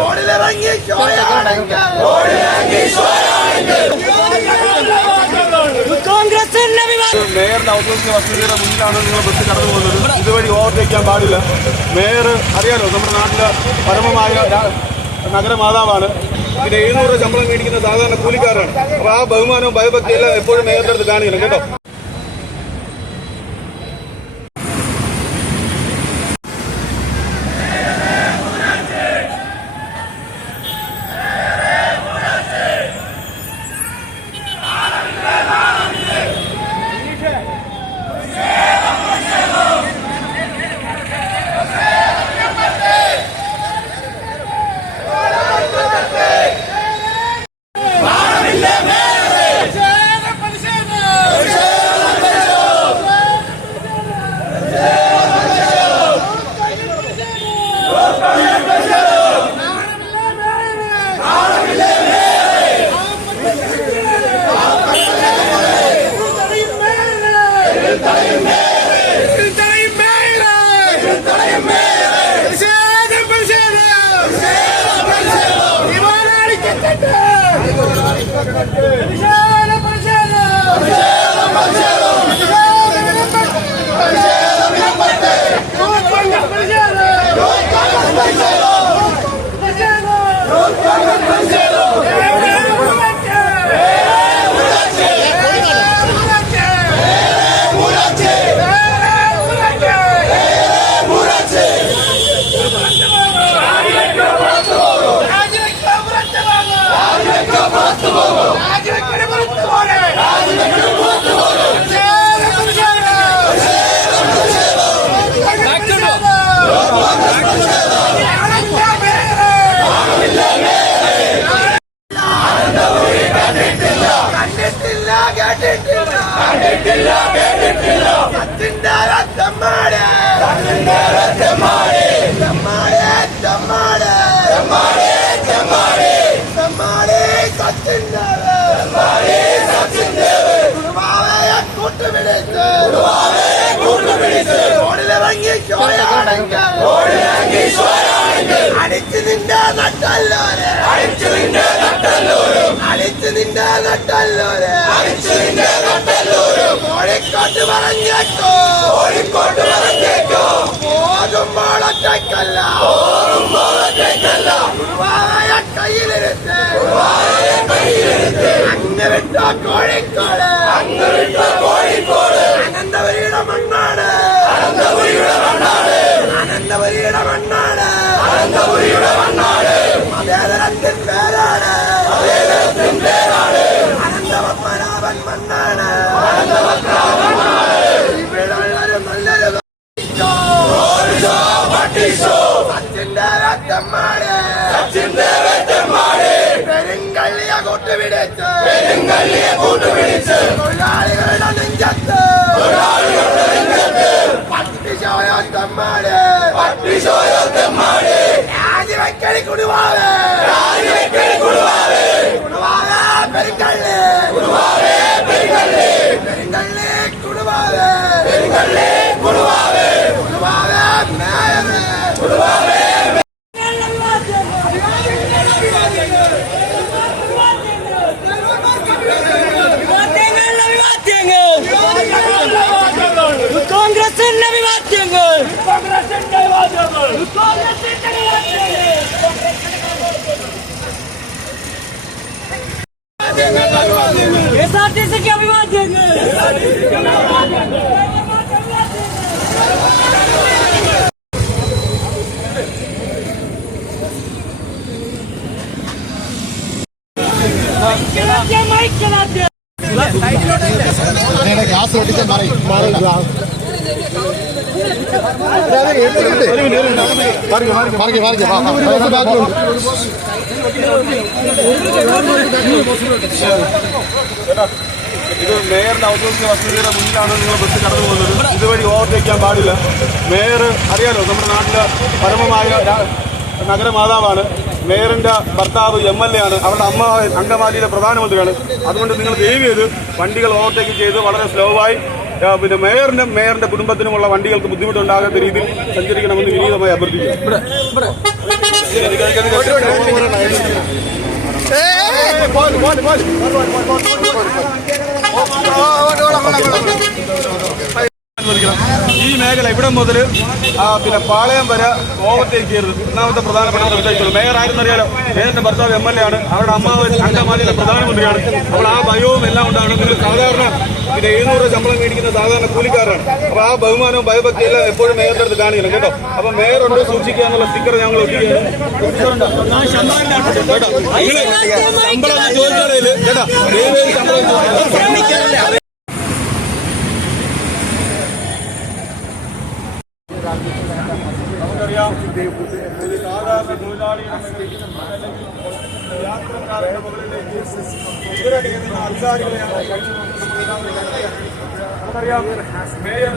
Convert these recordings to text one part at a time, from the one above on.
റോഡിലിറങ്ങി ഷോയാണെങ്കിൽ കോൺഗ്രസിന്റെ വിവാദം മേയറിന്റെ ഔദ്യോഗിക വസതിയുടെ മുന്നിലാണ് നിങ്ങൾ ബസ് കടന്നു പോകുന്നത്. ഇതുവഴി ഓവർടേക്കാൻ പാടില്ല. മേയർ അറിയാലോ നമ്മുടെ നാട്ടിലെ പരമമായ നഗരമാതാവാണ്. പിന്നെ എഴുന്നൂറ് ശമ്പളം മേടിക്കുന്ന സാധാരണ കൂലിക്കാരാണ്. അപ്പൊ ആ ബഹുമാനവും ഭയഭക്തിയെല്ലാം എപ്പോഴും മേയറിന്റെ അടുത്ത് കാണിക്കണം കേട്ടോ? Finish it! അടിച്ചു നിന്റെ നട്ടല്ലോരെ അടിച്ചു നിന്റെ നട്ടല്ലോരും അടിച്ചു നിന്റെ നട്ടല്ലോരെ അടിച്ചു നിന്റെ നട്ടല്ലോരും കോഴിക്കോട്ട് പറഞ്ഞേക്കോ കോഴിക്കോട്ട് പറഞ്ഞേക്കോ പോകുമ്പോൾ ഒറ്റയ്ക്കല്ല പോകുമ്പോൾ ഒറ്റയ്ക്കല്ല அங்கரிட்ட கோழிக்கோடு. அங்கரிட்ட கோழிக்கோடு. அனந்தவரியிடம் அண்ணாடு அனந்தவரி கூட்டு விடுச்சு கூட்டு விடுச்சு தொழிலாளிகளிடம் நெஞ்சத்து. பத்து சோயோ தம்மாடு. பத்து சோயோ தம்மாடு. ராஜி வைக்கடி குடுவாரு. ராஜி வைக்கடி குடுவாரு. ബാക്കിലുണ്ട് ഇത് മേയറിന്റെ ഔദ്യോഗിക വസതിയുടെ മുന്നിലാണ് നിങ്ങൾ ബസ് കടന്നു പോകുന്നത്. ഇതുവഴി ഓവർടേക്ക് ചെയ്യാൻ പാടില്ല. മേയർ അറിയാലോ നമ്മുടെ നാട്ടിലെ പരമമായ നഗരമാതാവാണ്. മേയറിന്റെ ഭർത്താവ് എം എൽ എ ആണ്. അവരുടെ അമ്മ അങ്കമാലിയിലെ പ്രധാനമന്ത്രിയാണ്. അതുകൊണ്ട് നിങ്ങൾ ദയവ് ചെയ്ത് വണ്ടികൾ ഓവർടേക്ക് ചെയ്ത് വളരെ സ്ലോ ആയി പിന്നെ മേയറിനും മേയറിന്റെ കുടുംബത്തിനുമുള്ള വണ്ടികൾക്ക് ബുദ്ധിമുട്ടുണ്ടാകാത്ത രീതിയിൽ സഞ്ചരിക്കണമെന്ന് വിനീതമായി അഭ്യർത്ഥിക്കുന്നു. മേഖല ഇവിടെ മുതൽ പിന്നെ പാളയം വരെ കോവത്തേക്ക് ചെയ്യരുത്. ഒന്നാമത്തെ പ്രധാനപ്പെട്ട നിർദ്ദേശിച്ചത് മേയർ ആയിരുന്നറിയാലോ മേയറിന്റെ ഭർത്താവ് എം എൽ എ ആണ്. അവരുടെ അമ്മാവ് അങ്കമാലിയിലെ പ്രധാനമന്ത്രിയാണ്. അപ്പോൾ ആ ഭയവും എല്ലാം ഉണ്ടാണ് നിങ്ങൾ സാധാരണ പിന്നെ എഴുന്നൂറ് ശമ്പളം മേടിക്കുന്ന സാധാരണ കൂലിക്കാരാണ്. അപ്പോൾ ആ ബഹുമാനവും ഭയഭക്തി എല്ലാം എപ്പോഴും മേയറിന്റെ അടുത്ത് കാണിക്കണം കേട്ടോ? അപ്പോൾ മേയർ ഉണ്ട് സൂക്ഷിക്കുക എന്നുള്ള സ്റ്റിക്കർ ഞങ്ങൾ ഒട്ടിക്കുകയാണ്. കേട്ടോ? നിങ്ങൾ ശമ്പളം ചോദിച്ചാലേ കേട്ടോ? ശമ്പളം ചോദിച്ചാൽ നമുക്കറിയാം ഒരു സാധാരണ മേയർ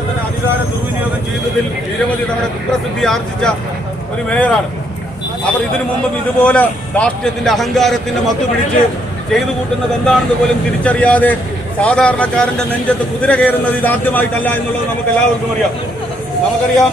തന്നെ അധികാര ദുർവിനിയോഗം ചെയ്തതിൽ നിരവധി തവണ കുപ്രസിദ്ധി ആർജിച്ച ഒരു മേയറാണ് അവർ ഇതിനു മുമ്പും ഇതുപോലെ രാഷ്ട്രീയത്തിന്റെ അഹങ്കാരത്തിന്റെ മത്തു പിടിച്ച് ചെയ്തു കൂട്ടുന്നത് എന്താണെന്ന് പോലും തിരിച്ചറിയാതെ സാധാരണക്കാരന്റെ നെഞ്ചത്ത് കുതിര കയറുന്നത് ഇതാദ്യമായിട്ടല്ല എന്നുള്ളത് നമുക്ക് എല്ലാവർക്കും അറിയാം നമുക്കറിയാം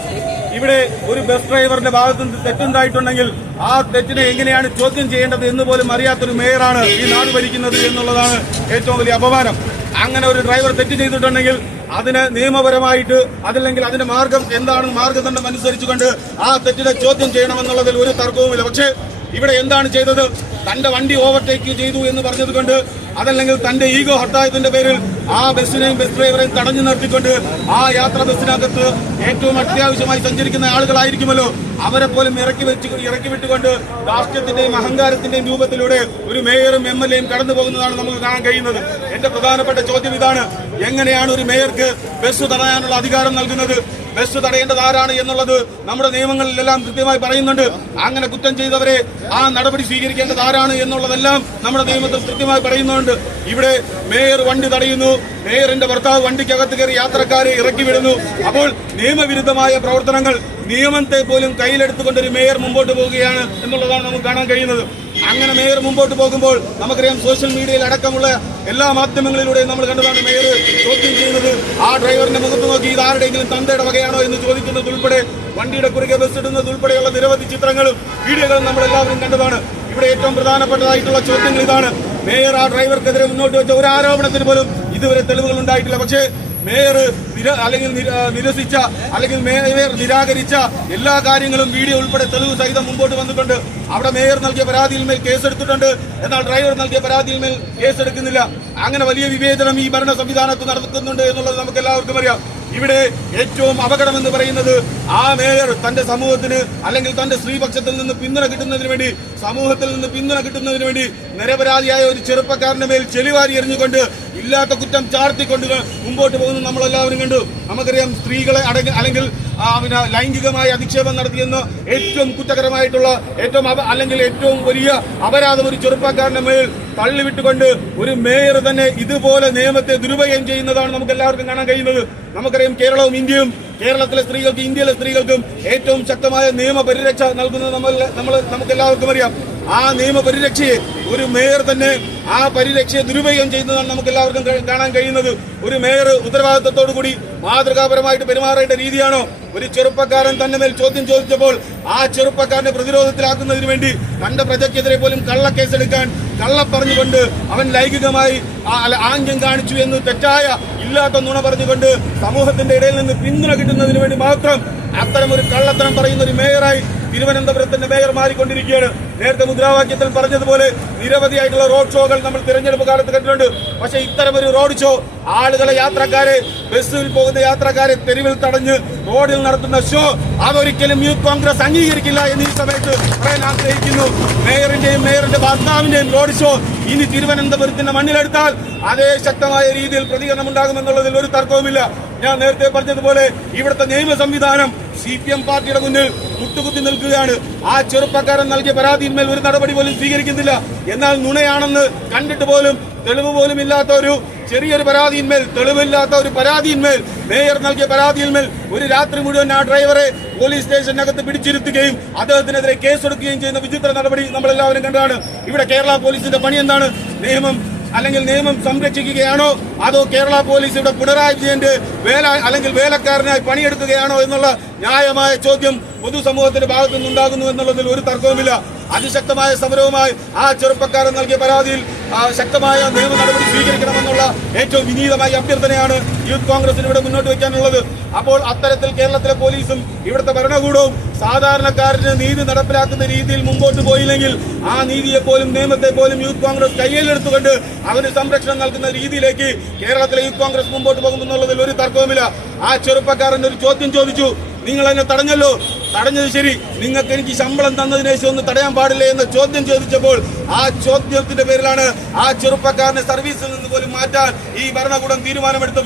ഇവിടെ ഒരു ബസ് ഡ്രൈവറിന്റെ ഭാഗത്ത് നിന്ന് തെറ്റുണ്ടായിട്ടുണ്ടെങ്കിൽ ആ തെറ്റിനെ എങ്ങനെയാണ് ചോദ്യം ചെയ്യേണ്ടത് എന്ന് പോലും അറിയാത്തൊരു മേയറാണ് ഈ നാട് ഭരിക്കുന്നത് എന്നുള്ളതാണ് ഏറ്റവും വലിയ അപമാനം. അങ്ങനെ ഒരു ഡ്രൈവർ തെറ്റ് ചെയ്തിട്ടുണ്ടെങ്കിൽ അതിന് നിയമപരമായിട്ട് അതല്ലെങ്കിൽ അതിന്റെ മാർഗം എന്താണ് മാർഗദണ്ഡം അനുസരിച്ചുകൊണ്ട് ആ തെറ്റിനെ ചോദ്യം ചെയ്യണമെന്നുള്ളതിൽ ഒരു തർക്കവുമില്ല. പക്ഷേ ഇവിടെ എന്താണ് ചെയ്തത്? തന്റെ വണ്ടി ഓവർടേക്ക് ചെയ്തു എന്ന് പറഞ്ഞതുകൊണ്ട് അതല്ലെങ്കിൽ തന്റെ ഈഗോ ഹർത്തായത്തിന്റെ പേരിൽ ആ ബസ്സിനെയും ബസ് ഡ്രൈവറെയും തടഞ്ഞു നിർത്തിക്കൊണ്ട് ആ യാത്ര ബസ്സിനകത്ത് ഏറ്റവും അത്യാവശ്യമായി സഞ്ചരിക്കുന്ന ആളുകളായിരിക്കുമല്ലോ. അവരെ പോലും ഇറക്കി വെച്ച് ഇറക്കി വിട്ടുകൊണ്ട് രാഷ്ട്രീയത്തിന്റെയും അഹങ്കാരത്തിന്റെയും രൂപത്തിലൂടെ ഒരു മേയറും എം എൽ എയും കടന്നു പോകുന്നതാണ് നമുക്ക് കാണാൻ കഴിയുന്നത്. എന്റെ പ്രധാനപ്പെട്ട ചോദ്യം ഇതാണ് എങ്ങനെയാണ് ഒരു മേയർക്ക് ബസ് തടയാനുള്ള അധികാരം നൽകുന്നത്? ബസ് തടയേണ്ടത് ആരാണ് എന്നുള്ളത് നമ്മുടെ നിയമങ്ങളിലെല്ലാം കൃത്യമായി പറയുന്നുണ്ട്. അങ്ങനെ കുറ്റം ചെയ്തവരെ ആ നടപടി സ്വീകരിക്കേണ്ടത് ആരാണ് എന്നുള്ളതെല്ലാം നമ്മുടെ നിയമത്തിൽ കൃത്യമായി പറയുന്നുണ്ട്. ഇവിടെ മേയർ വണ്ടി തടയുന്നു. മേയറിന്റെ ഭർത്താവ് വണ്ടിക്കകത്ത് കയറി യാത്രക്കാരെ ഇറക്കി വിടുന്നു. അപ്പോൾ നിയമവിരുദ്ധമായ പ്രവർത്തനങ്ങൾ നിയമത്തെ പോലും കയ്യിലെടുത്തുകൊണ്ട് ഒരു മേയർ മുമ്പോട്ട് പോവുകയാണ് എന്നുള്ളതാണ് നമുക്ക് കാണാൻ കഴിയുന്നത്. അങ്ങനെ മേയർ മുമ്പോട്ട് പോകുമ്പോൾ നമുക്കറിയാം സോഷ്യൽ മീഡിയയിൽ അടക്കമുള്ള എല്ലാ മാധ്യമങ്ങളിലൂടെയും നമ്മൾ കണ്ടതാണ് മേയർ ചോദ്യം ചെയ്യുന്നത്. ആ ഡ്രൈവറിന്റെ മുഖത്ത് നോക്കി ഇത് ആരുടെയെങ്കിലും തന്തയുടെ വകയാണോ എന്ന് ചോദിക്കുന്നത് ഉൾപ്പെടെ വണ്ടിയുടെ കുറുകെ ബസ് ഇടുന്നത് ഉൾപ്പെടെയുള്ള നിരവധി ചിത്രങ്ങളും വീഡിയോകളും നമ്മൾ എല്ലാവരും കണ്ടതാണ്. ഇവിടെ ഏറ്റവും പ്രധാനപ്പെട്ടതായിട്ടുള്ള ചോദ്യങ്ങൾ ഇതാണ്. മേയർ ആ ഡ്രൈവർക്കെതിരെ മുന്നോട്ട് വെച്ച ഒരു ആരോപണത്തിന് പോലും ഇതുവരെ തെളിവുകൾ ഉണ്ടായിട്ടില്ല. പക്ഷേ മേയർ നിര അല്ലെങ്കിൽ നിര- നിരസിച്ച അല്ലെങ്കിൽ മേയർ നിരാകരിച്ച എല്ലാ കാര്യങ്ങളും വീഡിയോ ഉൾപ്പെടെ തെളിവ് സഹിതം മുമ്പോട്ട് വന്നിട്ടുണ്ട്. അവിടെ മേയർ നൽകിയ പരാതിയിൽ മേൽ കേസെടുത്തിട്ടുണ്ട്. എന്നാൽ ഡ്രൈവർ നൽകിയ പരാതിയിൽ മേൽ കേസെടുക്കുന്നില്ല. അങ്ങനെ വലിയ വിവേചനം ഈ ഭരണ സംവിധാനത്ത് നടത്തുന്നുണ്ട് എന്നുള്ളത് നമുക്ക് എല്ലാവർക്കും അറിയാം. ഇവിടെ ഏറ്റവും അപകടം എന്ന് പറയുന്നത് ആ മേയർ തന്റെ സമൂഹത്തിന് അല്ലെങ്കിൽ തന്റെ സ്ത്രീപക്ഷത്തിൽ നിന്ന് പിന്തുണ കിട്ടുന്നതിന് വേണ്ടി സമൂഹത്തിൽ നിന്ന് പിന്തുണ കിട്ടുന്നതിന് വേണ്ടി നിരപരാധിയായ ഒരു ചെറുപ്പക്കാരന്റെ മേൽ ചെളിവാരി എറിഞ്ഞുകൊണ്ട് ഇല്ലാത്ത കുറ്റം ചാർത്തിക്കൊണ്ട് മുമ്പോട്ട് പോകുന്നത് നമ്മളെല്ലാവരും കണ്ടു. നമുക്കറിയാം സ്ത്രീകളെ അടങ്ങി അല്ലെങ്കിൽ പിന്നെ ലൈംഗികമായ അധിക്ഷേപം നടത്തിയെന്ന് ഏറ്റവും കുറ്റകരമായിട്ടുള്ള ഏറ്റവും അല്ലെങ്കിൽ ഏറ്റവും വലിയ അപരാധം ഒരു ചെറുപ്പക്കാരന്റെ മേൽ തള്ളിവിട്ടുകൊണ്ട് ഒരു മേയർ തന്നെ ഇതുപോലെ നിയമത്തെ ദുരുപയോഗം ചെയ്യുന്നതാണ് നമുക്ക് എല്ലാവർക്കും കാണാൻ കഴിയുന്നത്. നമുക്കറിയാം കേരളവും ഇന്ത്യയും കേരളത്തിലെ സ്ത്രീകൾക്ക് ഇന്ത്യയിലെ സ്ത്രീകൾക്കും ഏറ്റവും ശക്തമായ നിയമപരിരക്ഷ നൽകുന്നത് നമ്മൾ നമ്മൾ നമുക്ക് എല്ലാവർക്കും അറിയാം. ആ നിയമപരിരക്ഷയെ ഒരു മേയർ തന്നെ ആ പരിരക്ഷയെ ദുരുപയോഗം ചെയ്യുന്നതാണ് നമുക്ക് എല്ലാവർക്കും കാണാൻ കഴിയുന്നത്. ഒരു മേയർ ഉത്തരവാദിത്തത്തോടു കൂടി മാതൃകാപരമായിട്ട് പെരുമാറേണ്ട രീതിയാണോ? ഒരു ചെറുപ്പക്കാരൻ തന്നെ മേൽ ചോദ്യം ചോദിച്ചപ്പോൾ ആ ചെറുപ്പക്കാരനെ പ്രതിരോധത്തിലാക്കുന്നതിന് വേണ്ടി തന്റെ പ്രജയ്ക്കെതിരെ പോലും കള്ളക്കേസെടുക്കാൻ കള്ള പറഞ്ഞുകൊണ്ട് അവൻ ലൈംഗികമായി ആംഗ്യം കാണിച്ചു എന്ന് തെറ്റായ ഇല്ലാത്ത നുണ പറഞ്ഞുകൊണ്ട് സമൂഹത്തിന്റെ ഇടയിൽ നിന്ന് പിന്തുണ കിട്ടുന്നതിന് വേണ്ടി മാത്രം അത്തരം ഒരു കള്ളത്തരം പറയുന്ന ഒരു മേയറായി തിരുവനന്തപുരത്തിന്റെ മേയർ മാറിക്കൊണ്ടിരിക്കുകയാണ്. നേരത്തെ മുദ്രാവാക്യത്തിൽ പറഞ്ഞതുപോലെ നിരവധിയായിട്ടുള്ള റോഡ് ഷോകൾ നമ്മൾ തിരഞ്ഞെടുപ്പ് കാലത്ത് കണ്ടിട്ടുണ്ട്. പക്ഷേ ഒരു റോഡ് ഷോ ആളുകളെ യാത്രക്കാരെ ബസ്സിൽ പോകുന്ന യാത്രക്കാരെ തെരുവിൽ തടഞ്ഞ് റോഡിൽ നടത്തുന്ന ഷോ അതൊരിക്കലും യൂത്ത് കോൺഗ്രസ് അംഗീകരിക്കില്ല എന്ന് ഈ സമയത്ത് പറയാൻ ആഗ്രഹിക്കുന്നു. മേയറിന്റെയും മേയറിന്റെ ഭർത്താവിന്റെയും റോഡ് ഷോ ഇനി തിരുവനന്തപുരത്തിന്റെ മണ്ണിലെടുത്താൽ അതേ ശക്തമായ രീതിയിൽ പ്രതികരണം ഉണ്ടാകുമെന്നുള്ളതിൽ ഒരു തർക്കവുമില്ല. ഞാൻ നേരത്തെ പറഞ്ഞതുപോലെ ഇവിടുത്തെ നിയമ സംവിധാനം സി പി എം പാർട്ടിയുടെ മുന്നിൽ മുട്ടുകുത്തി നിൽക്കുകയാണ്. ആ ചെറുപ്പക്കാരൻ നൽകിയ പരാതിയിന്മേൽ ഒരു നടപടി പോലും സ്വീകരിക്കുന്നില്ല. എന്നാൽ നുണയാണെന്ന് കണ്ടിട്ട് പോലും തെളിവ് പോലും ഇല്ലാത്ത ഒരു ചെറിയൊരു പരാതിയിന്മേൽ തെളിവില്ലാത്ത ഒരു പരാതിയിന്മേൽ മേയർ നൽകിയ പരാതിയിന്മേൽ ഒരു രാത്രി മുഴുവൻ ആ ഡ്രൈവറെ പോലീസ് സ്റ്റേഷനകത്ത് പിടിച്ചിരുത്തുകയും അദ്ദേഹത്തിനെതിരെ കേസെടുക്കുകയും ചെയ്യുന്ന വിചിത്ര നടപടി നമ്മളെല്ലാവരും കണ്ടതാണ്. ഇവിടെ കേരള പോലീസിന്റെ പണി എന്താണ്? നിയമം അല്ലെങ്കിൽ നിയമം സംരക്ഷിക്കുകയാണോ? അതോ കേരള പോലീസ് ഇവിടെ പിണറായി വിജയന്റെ വേല അല്ലെങ്കിൽ വേലക്കാരനായി പണിയെടുക്കുകയാണോ എന്നുള്ള ന്യായമായ ചോദ്യം പൊതുസമൂഹത്തിന്റെ ഭാഗത്തു നിന്നുണ്ടാകുന്നു എന്നുള്ളതിൽ ഒരു തർക്കവുമില്ല. അതിശക്തമായ സമരവുമായി ആ ചെറുപ്പക്കാരൻ നൽകിയ പരാതിയിൽ ശക്തമായ നിയമ നടപടി സ്വീകരിക്കണമെന്നുള്ള ഏറ്റവും വിനീതമായ അഭ്യർത്ഥനയാണ് യൂത്ത് കോൺഗ്രസിന് ഇവിടെ മുന്നോട്ട് വെക്കാനുള്ളത് അപ്പോൾ അത്തരത്തിൽ കേരളത്തിലെ പോലീസും ഇവിടുത്തെ ഭരണകൂടവും സാധാരണക്കാരന് നീതി നടപ്പിലാക്കുന്ന രീതിയിൽ മുമ്പോട്ട് പോയില്ലെങ്കിൽ ആ നീതിയെ പോലും നിയമത്തെ പോലും യൂത്ത് കോൺഗ്രസ് കയ്യിലെടുത്തുകൊണ്ട് അവന് സംരക്ഷണം നൽകുന്ന രീതിയിലേക്ക് കേരളത്തിലെ യൂത്ത് കോൺഗ്രസ് മുമ്പോട്ട് പോകുമെന്നുള്ളതിൽ ഒരു തർക്കവുമില്ല. ആ ചെറുപ്പക്കാരൻ ഒരു ചോദ്യം ചോദിച്ചു നിങ്ങൾ എന്നെ തടഞ്ഞല്ലോ? തടഞ്ഞത് ശരി. നിങ്ങൾക്ക് എനിക്ക് ശമ്പളം തന്നതിനെ ഒന്ന് തടയാൻ പാടില്ല എന്ന ചോദ്യം ചോദിച്ചപ്പോൾ ആ ചോദ്യത്തിന്റെ പേരിലാണ് ആ ചെറുപ്പക്കാരനെ സർവീസിൽ നിന്ന് പോലും മാറ്റാൻ ഈ ഭരണകൂടം തീരുമാനമെടുത്തത്.